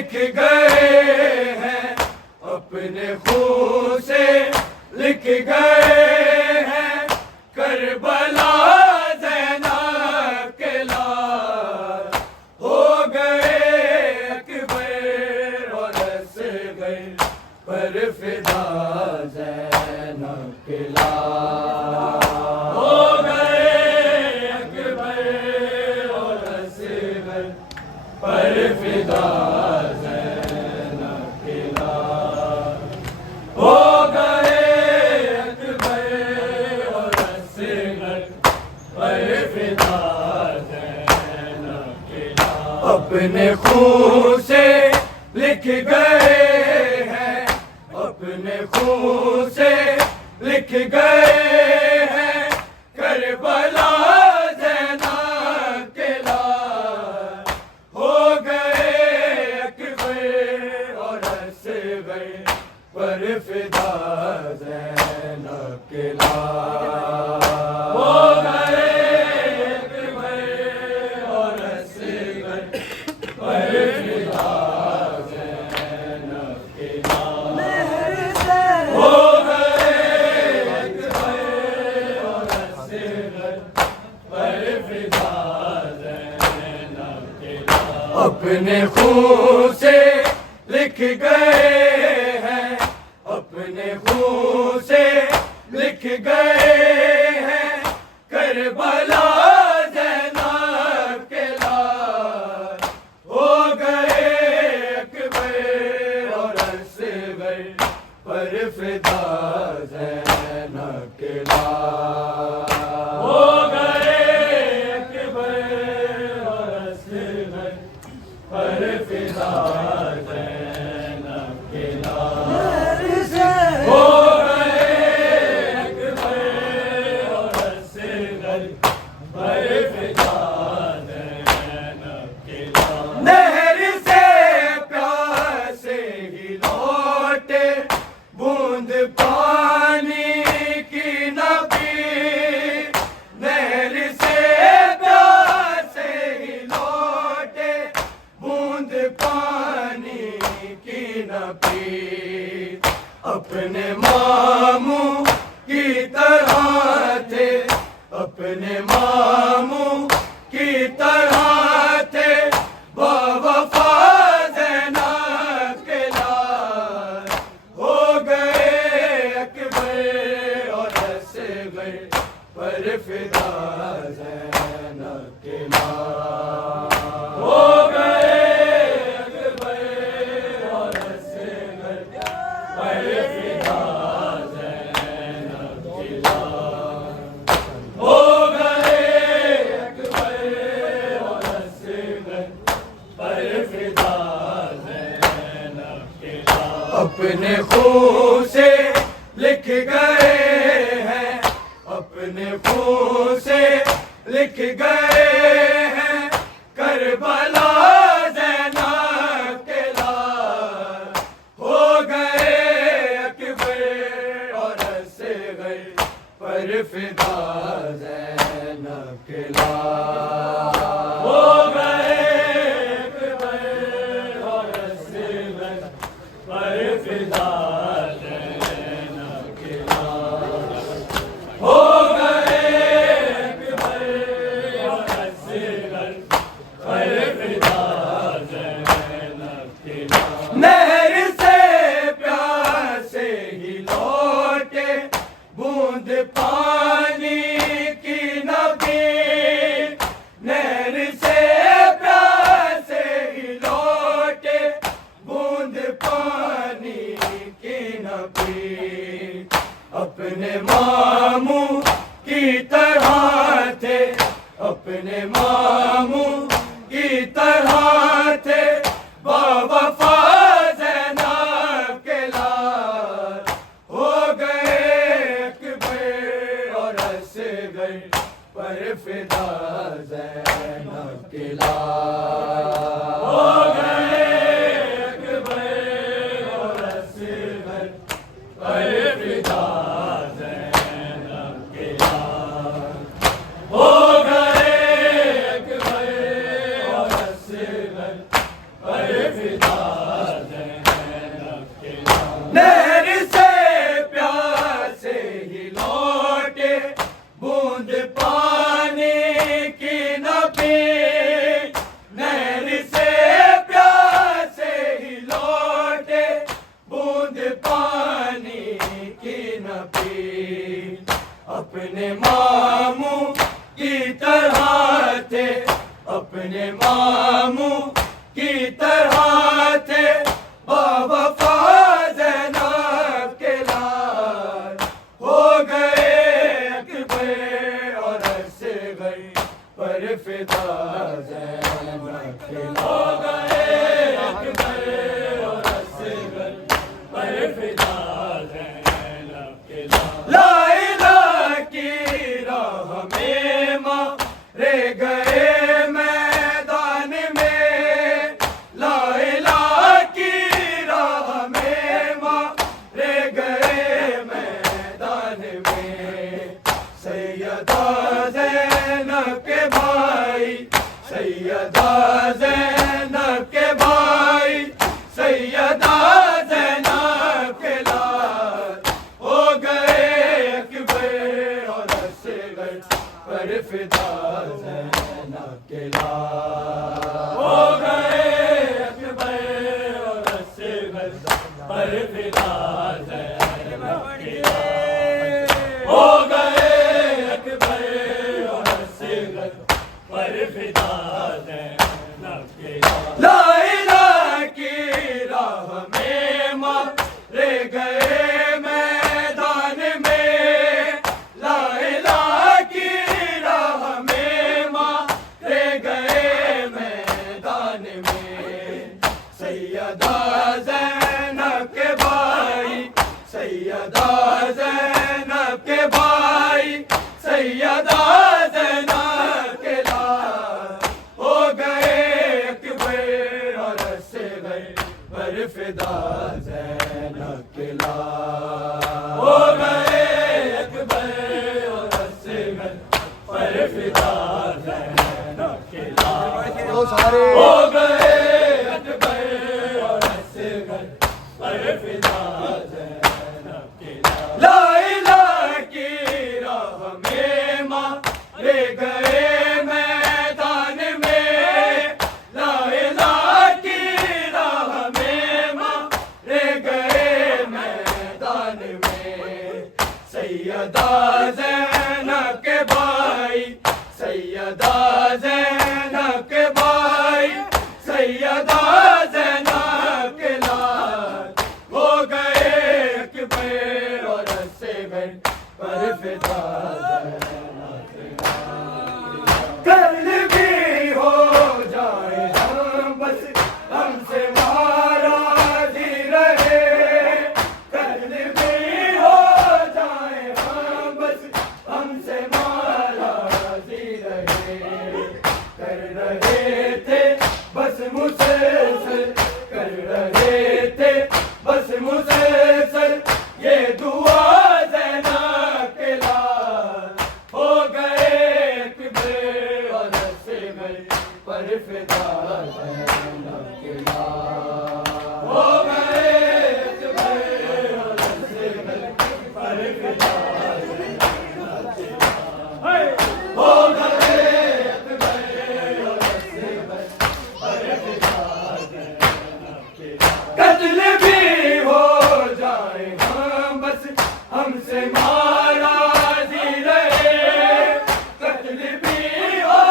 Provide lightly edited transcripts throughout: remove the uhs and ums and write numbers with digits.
لکھ گئے ہیں اپنے خون سے لکھ گئے ہیں کربلا زینب کے لال ہو گئے اکبر اور اصغر پر فدا زینب کے لال ہو گئے اکبر اور اصغر پر فدا زینب کے لال ہو گئے اکبر اور اصغر پر فدا زینب کے لال اپنے خون سے لکھ گئے ہیں اپنے خون سے لکھ گئے ہیں کربلا زینب کے لال ہو گئے اکبر اور اصغر پر فدا زینب کے لال ہو گئے اکبر اور اصغر پر فدا زینب کے لال ہو گئے اکبر اور اصغر پر فدا زینب کے لال اپنے خون سے لکھ گئے ہیں اپنے خون سے لکھ گئے ہیں کربلا زینب کے لال ہو گئے اکبر اور اصغر پر فدا زینب کے لال ہو گئے اکبر اور اصغر پر فدا زینب کے لال ہو گئے اکبر اور اصغر پر فدا زینب کے لال نہر سے پیاسے ہی لوٹے بوند پانی کی نہ پی نہر سے پیاسے ہی لوٹے بوند پانی کی نہ پی اپنے ماموں کی طرح تھے اپنے ماموں کی طرح تھے باوفا زینب کے لال ہو گئے اکبر اور اصغر پر فدا زینب کے لال ہو گئے اکبر اور اصغر پر فدا زینب کے لال ہو گئے اکبر اور اصغر پر فدا زینب کے لال اپنے خون سے لکھ گئے ہیں اپنے خون سے لکھ گئے ہیں کربلا زینب کے لال ہو گئے اکبر اور اصغر پر فدا زینب کے لال ہو گئے اکبر اور اصغر پر فدا زینب کے لال ہو گئے اکبر اور اصغر پر فدا زینب کے لال نہر سے پیاسے ہی لوٹے بوند پانی کی نہ پی نہر سے پیاسے ہی لوٹے بوند پانی کی نہ پی اپنے ماموں کی طرح تھے اپنے ماموں کی طرح تھے باوفا زینب کے لال ہو گئے اکبر اور اصغر پر فدا زینب کے لال ہو گئے اکبر اور اصغر پر فدا زینب کے لال سیدہ زینب کے بھائی سیدہ زینب کے بھائی سیدہ زینب کے لال ہو گئے اکبر اور اصغر فدا زینب کے لال ہو گئے اکبر اور اصغر فدا زینب کے لال ہو گئے اکبر اور اصغر فدا زینب کے لال لا الہ کی راہ میں مارے گئے میدان میں لا الہ کی راہ میں مارے گئے میدان میں سیدہ زینب کے بھائی سیدہ زینب کے بھائی سیدہ زینب کے لال ہو گئے اکبر اور اصغر پر فدا زینب کے لال کل بھی ہو جائے ہم بس ہم سے ناراضی رہے کل بھی ہو جائے ہم بس ہم سے ناراضی رہے کر رہے تھے بس مسلسل کر رہے تھے بس مسلسل یہ دعا زینب کے لال ہو گئے اکبر اور اصغر پر فدا زینب کے لال ہو گئے اکبر اور اصغر پر فدا زینب کے لال ہو گئے اکبر اور اصغر پر فدا زینب کے لال قتل بھی ہو جائے ہم بس ہم سے ناراضی رہے قتل بھی ہو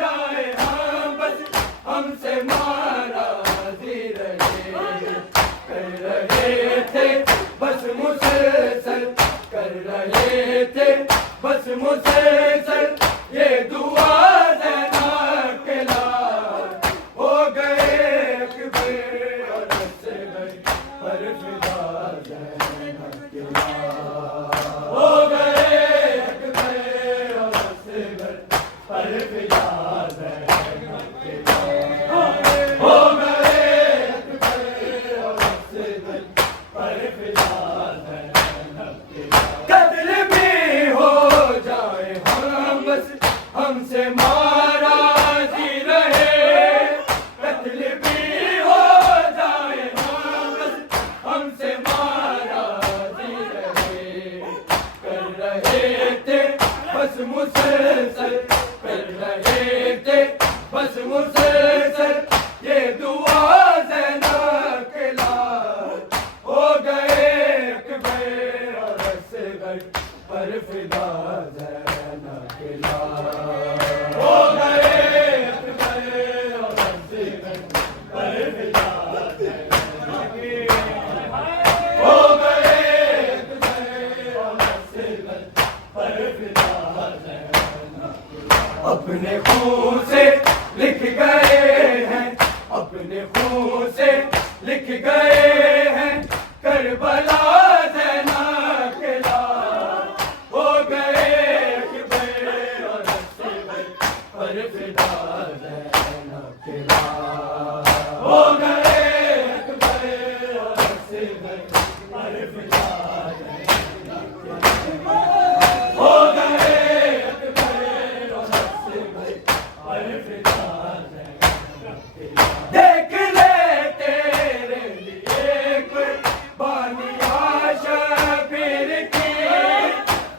جائے ہم بس ہم سے ناراضی رہے کر رہے تھے بس مسلسل کر رہے تھے بس مسلسل یہ دعا زینب کے لال ہو گئے اکبر اور اصغر پر فدا زینب کے لال ہو گئے اکبر اور اصغر پر فدا زینب کے لال ہو گئے اکبر اور اصغر پر فدا زینب کے لال قتل بھی ہو جائے ہم بس ہم سے ناراضی رہے قتل بھی ہو جائے ہم بس ہم سے ناراضی رہے کر رہے تھے بس مسلسل کر رہے تھے بس مسلسل یہ دعا زینب کے لال ہو گئے اکبر اور اصغر پر فدا زینب کے لال ہو گئے اکبر اور اصغر پر فدا زینب کے لال ہو گئے اکبر اور اصغر پر فدا زینب کے لال اپنے خون سے لکھ گئے ہیں اپنے خون سے لکھ گئے ہیں کربلا زینب کے لال ہو گئے اکبر اور اصغر پر فدا زینب کے لال ہو گئے اکبر اور اصغر پر فدا زینب کے لال ہو گئے اکبر اور اصغر پر فدا زینب کے لال دیکھ لے تیرے لیے قربانیاں شبیر کی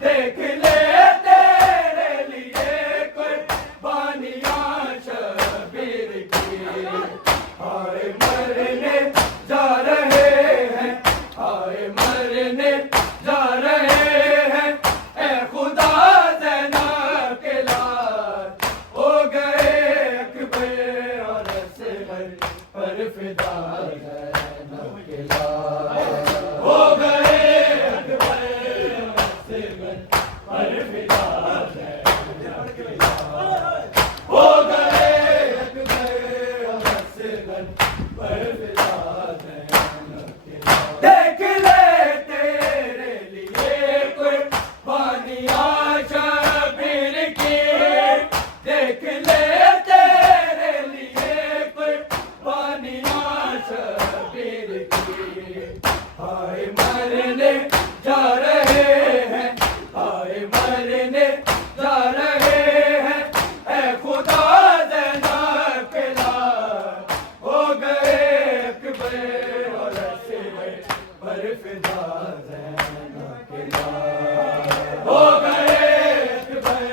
دیکھ لے تیرے لیے قربانیاں شبیر کی ہائے مرنے جا رہے ہیں ہائے مرنے جا رہے ہیں اے خدا زینب کے لال ہو گئے اکبر اور اصغر پر فدا زینب کے لال ہو گئے اکبر اور اصغر پر فدا زینب کے لال ہو گئے اکبر اور اصغر پر فدا پر فدا زینب کے لال ہو گئے اکبر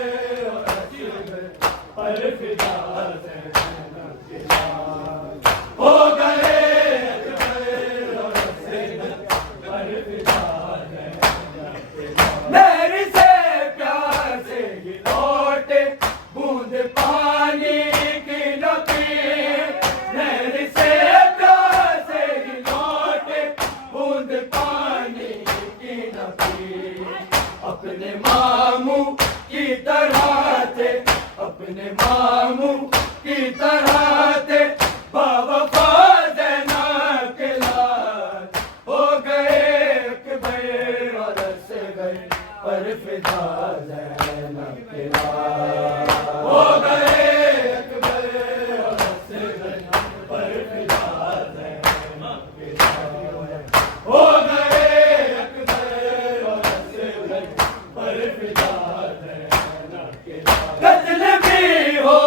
اور اصغر پر فدا زینب کے لال ہو گئے اکبر اور اصغر پر فدا زینب کے لال میری سے پیار سے ہی لوٹے بوند پانی کی نہ پی میری سے پیار سے ہی لوٹے بوند پانی کی نہ پی اپنے ماموں کی طرح تھے اپنے ماموں کی طرح تھے باوفا زینب کے لال ہو گئے اکبر اور اصغر پر فدا زینب کے لال ہو گئے اکبر اور اصغر پر فدا زینب کے لال ہو گئے اکبر اور اصغر پر فدا زینب کے لال قتل بھی ہو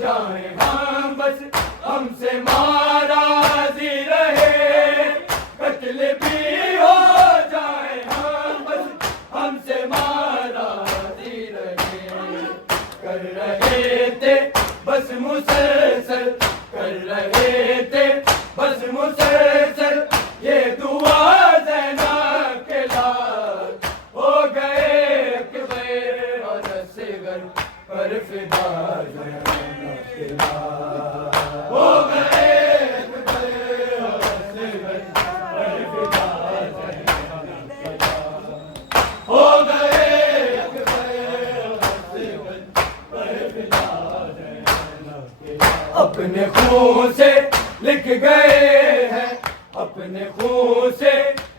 جائیں ہم بس ہم سے ناراضی رہے قتل بھی ہو جائیں ہم بس ہم سے ناراضی رہے کر رہے تھے بس مسلسل کر رہے تھے بس مسلسل یہ دعا زینب کے لال ہو گئے اکبر اور اصغر پر فدا زینب کے لال ہو گئے اکبر اور اصغر پر فدا زینب کے لال ہو گئے اکبر اور اصغر پر فدا زینب کے لال اپنے خون سے لکھ گئے ہیں اپنے خون سے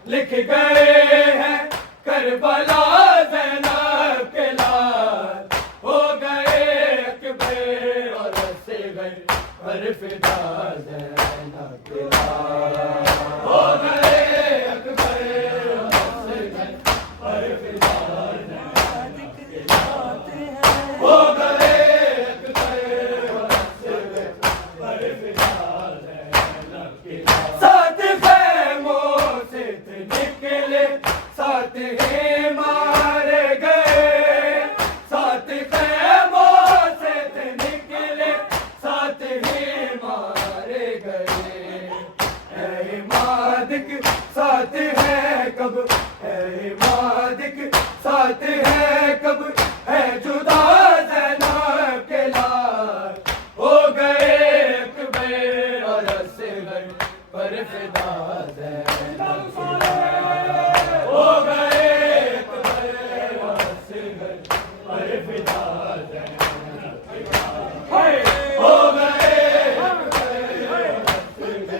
لکھ گئے ہیں کربلا زینب کے لال ہو گئے اکبر اور اصغر پر فدا زینب کے لال ہو گئے اکبر اور اصغر پر فدا زینب کے لال ہو گئے اکبر اور اصغر پر فدا زینب کے لال سات خیموں سے تھے نکلے سات ہی مارے گئے سات خیموں سے تھے نکلے سات ہی مارے گئے اے مادک ساتھ ہے کب اے مادک ساتھ ہے کب ہے جدا زینب کے لال ہو گئے اکبر اور اصغر پر فدا زینب کے لال ہو گئے اکبر اور اصغر پر فدا زینب کے لال ہو گئے اکبر اور اصغر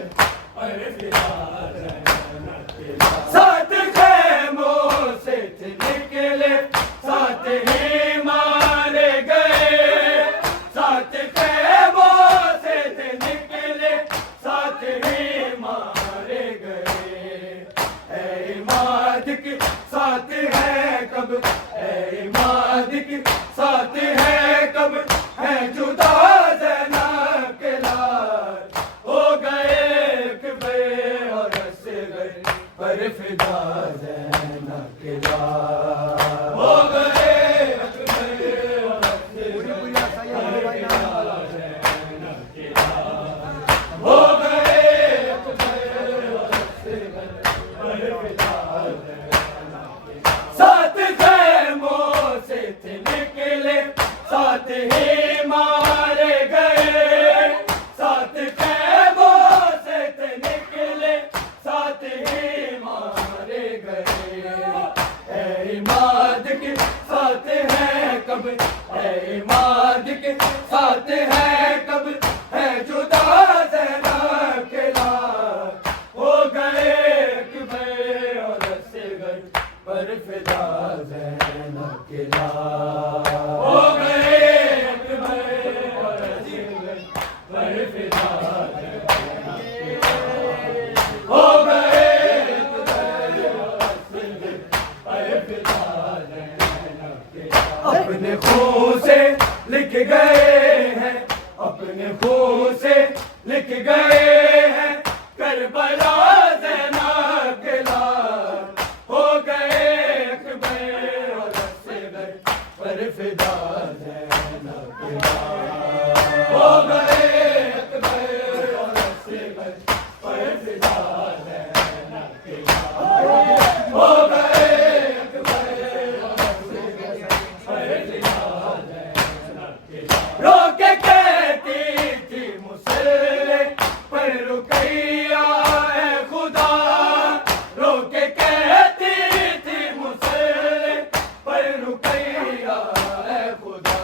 پر فدا زینب کے لال سات خیموں سے تھے نکلے سات ہی مارے گئے سات خیموں سے تھے نکلے سات ہی مارے گئے اے مادک ساتھ ہے کب اے مادک ساتھ ہے کب ہے جدا زینب کے لال ہو گئے اکبر اور اصغر پر فدا زینب کے لال ہو گئے اکبر اور اصغر پر فدا زینب کے لال ہو گئے اکبر اور اصغر پر فدا زینب کے لال سات خیموں سے تھے نکلے سات ہی مارے گئے سات خیموں سے تھے نکلے سات ہی مارے گئے پر فدا زینب کے لال ہو گئے اکبر اور اصغر پر فدا زینب کے لال رو کے کہتی تھی مسلح پر رقیہ اے خدا رو کے کہتی تھی مسلح پر رقیہ اے خدا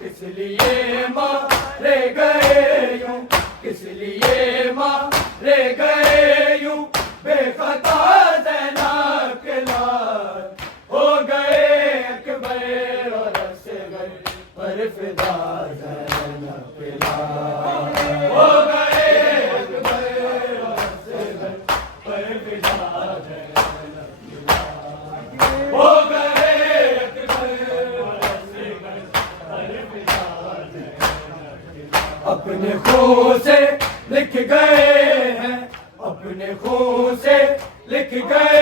اس لیے مارے گئے یوں اس لیے مارے گئے یوں بے خطا زینب کے لال ہو گئے اکبر اور اصغر پر فدا زینب کے لال ہو گئے اکبر اور اصغر پر فدا زینب کے لال ہو گئے اکبر اور اصغر پر فدا زینب کے لال اپنے خون سے لکھ گئے ہیں اپنے خون سے لکھ گئے